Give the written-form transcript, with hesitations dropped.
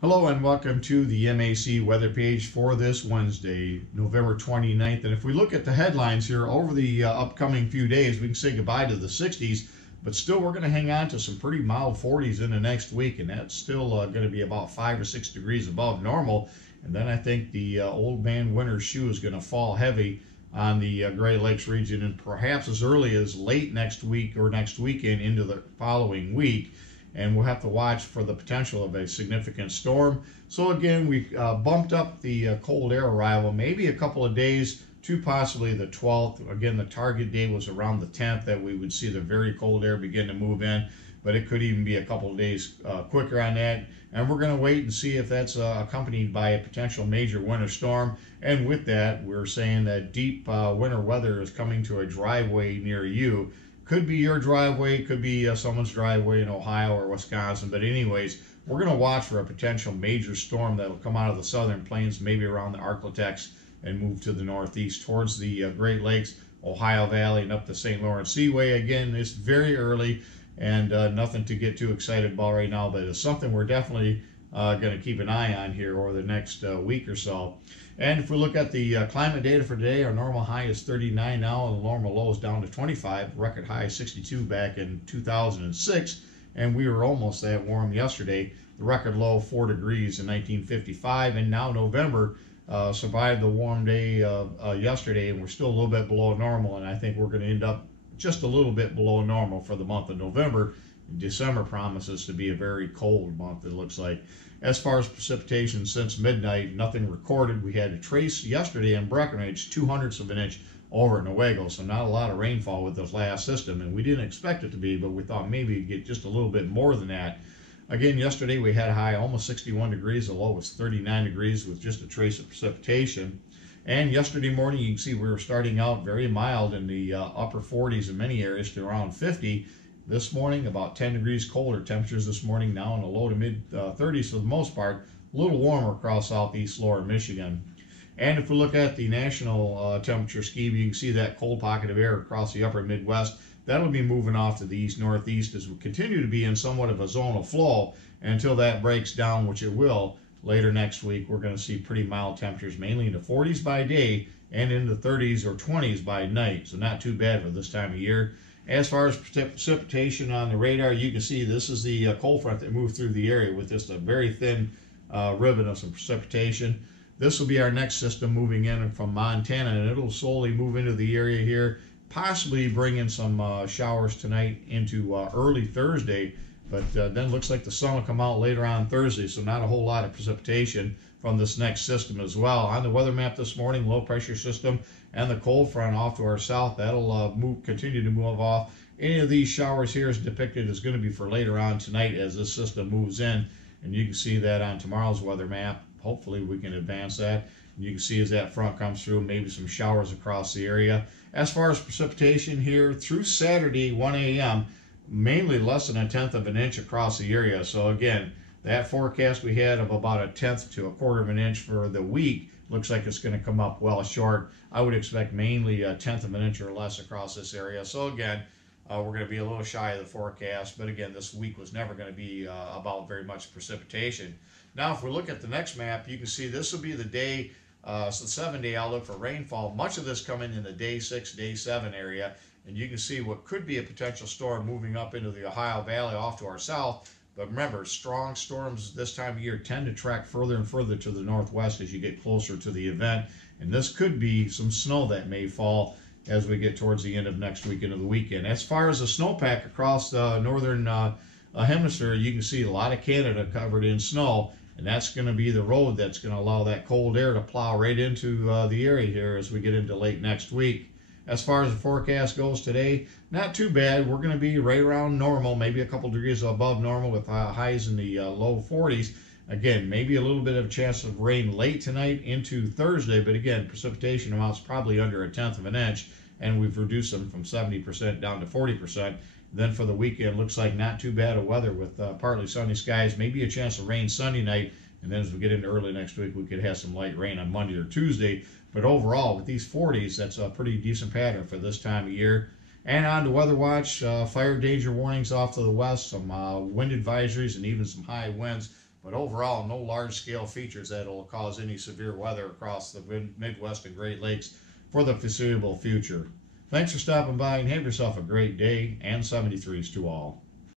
Hello and welcome to the MAC weather page for this Wednesday, November 29th. And if we look at the headlines here over the upcoming few days, we can say goodbye to the 60s, but still we're going to hang on to some pretty mild 40s in the next week, and that's still going to be about 5 or 6 degrees above normal. And then I think the old man winter shoe is going to fall heavy on the Great Lakes region, and perhaps as early as late next week or next weekend into the following week. And we'll have to watch for the potential of a significant storm. So again, we bumped up the cold air arrival maybe a couple of days to possibly the 12th. Again, the target date was around the 10th that we would see the very cold air begin to move in, but it could even be a couple of days quicker on that. And we're going to wait and see if that's accompanied by a potential major winter storm. And with that, we're saying that deep winter weather is coming to a driveway near you. Could be your driveway, could be someone's driveway in Ohio or Wisconsin. But anyways, we're going to watch for a potential major storm that will come out of the southern plains, maybe around the Arklatex, and move to the northeast towards the Great Lakes, Ohio Valley, and up the St. Lawrence Seaway. Again, it's very early and nothing to get too excited about right now, but it's something we're definitely going to keep an eye on here over the next week or so. And if we look at the climate data for today, our normal high is 39 now, and the normal low is down to 25. Record high 62 back in 2006, and we were almost that warm yesterday. The record low 4 degrees in 1955, and now November survived the warm day yesterday, and we're still a little bit below normal, and I think we're going to end up just a little bit below normal for the month of November. December promises to be a very cold month, it looks like. As far as precipitation since midnight, nothing recorded. We had a trace yesterday in Breckenridge, 0.02 of an inch over at Newaygo, so not a lot of rainfall with this last system, and we didn't expect it to be, but we thought maybe we'd get just a little bit more than that. Again, yesterday we had a high almost 61 degrees, the low was 39 degrees with just a trace of precipitation. And yesterday morning, you can see we were starting out very mild in the upper 40s in many areas to around 50. This morning, about 10 degrees colder temperatures this morning, now in the low to mid 30s for the most part, a little warmer across southeast lower Michigan. And if we look at the national temperature scheme, you can see that cold pocket of air across the upper Midwest. That'll be moving off to the east-northeast as we continue to be in somewhat of a zonal flow. And until that breaks down, which it will, later next week, we're going to see pretty mild temperatures, mainly in the 40s by day and in the 30s or 20s by night. So not too bad for this time of year. As far as precipitation on the radar, you can see this is the cold front that moved through the area with just a very thin ribbon of some precipitation. This will be our next system moving in from Montana, and it'll slowly move into the area here, possibly bring in some showers tonight into early Thursday. But then looks like the sun will come out later on Thursday, so not a whole lot of precipitation from this next system as well. On the weather map this morning, low pressure system and the cold front off to our south, that'll continue to move off. Any of these showers here is depicted as going to be for later on tonight as this system moves in, and you can see that on tomorrow's weather map. Hopefully we can advance that. And you can see as that front comes through, maybe some showers across the area. As far as precipitation here, through Saturday 1 a.m., mainly less than 1/10 of an inch across the area. So again, that forecast we had of about 1/10 to 1/4 of an inch for the week looks like it's going to come up well short. I would expect mainly 1/10 of an inch or less across this area. So again, we're going to be a little shy of the forecast, but again, this week was never going to be about very much precipitation. Now, if we look at the next map, you can see this will be the day, so the 7-day outlook for rainfall. Much of this coming in the day 6, day 7 area. And you can see what could be a potential storm moving up into the Ohio Valley off to our south. But remember, strong storms this time of year tend to track further and further to the northwest as you get closer to the event. And this could be some snow that may fall as we get towards the end of next week into the weekend. As far as the snowpack across the northern hemisphere, you can see a lot of Canada covered in snow. And that's going to be the road that's going to allow that cold air to plow right into the area here as we get into late next week. As far as the forecast goes today, not too bad. We're going to be right around normal, maybe a couple degrees above normal with highs in the low 40s. Again, maybe a little bit of a chance of rain late tonight into Thursday, but again, precipitation amounts probably under 1/10 of an inch, and we've reduced them from 70% down to 40%. Then for the weekend, looks like not too bad of weather with partly sunny skies, maybe a chance of rain Sunday night, and then as we get into early next week, we could have some light rain on Monday or Tuesday. But overall, with these 40s, that's a pretty decent pattern for this time of year. And on to Weather Watch, fire danger warnings off to the west, some wind advisories, and even some high winds But overall, no large-scale features that will cause any severe weather across the Midwest and Great Lakes for the foreseeable future. Thanks for stopping by and have yourself a great day, and 73s to all.